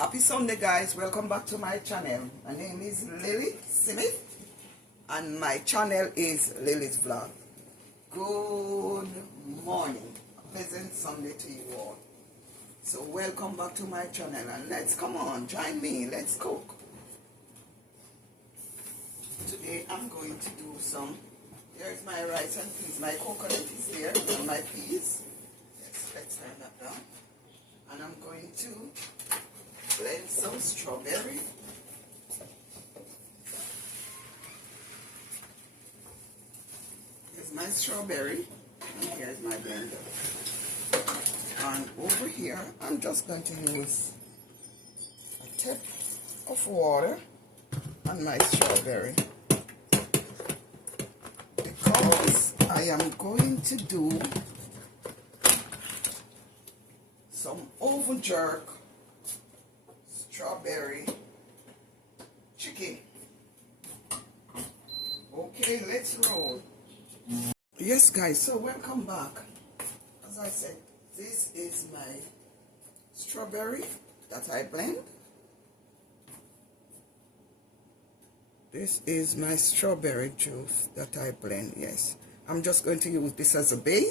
Happy Sunday, guys. Welcome back to my channel. My name is Lily Smith and my channel is Lily's Vlog. Good morning. A pleasant Sunday to you all. So welcome back to my channel and let's come on, join me. Let's cook. Today I'm going to do some, here's my rice and peas. My coconut is there and my peas. Let's turn that down. And I'm going to blend some strawberry. Here's my strawberry and here's my blender. And over here I'm just going to use a tip of water on my strawberry because I am going to do some oven jerk strawberry chicken. Okay, let's roll. Yes, guys, so welcome back. As I said, this is my strawberry that I blend. This is my strawberry juice that I blend, yes. I'm just going to use this as a base.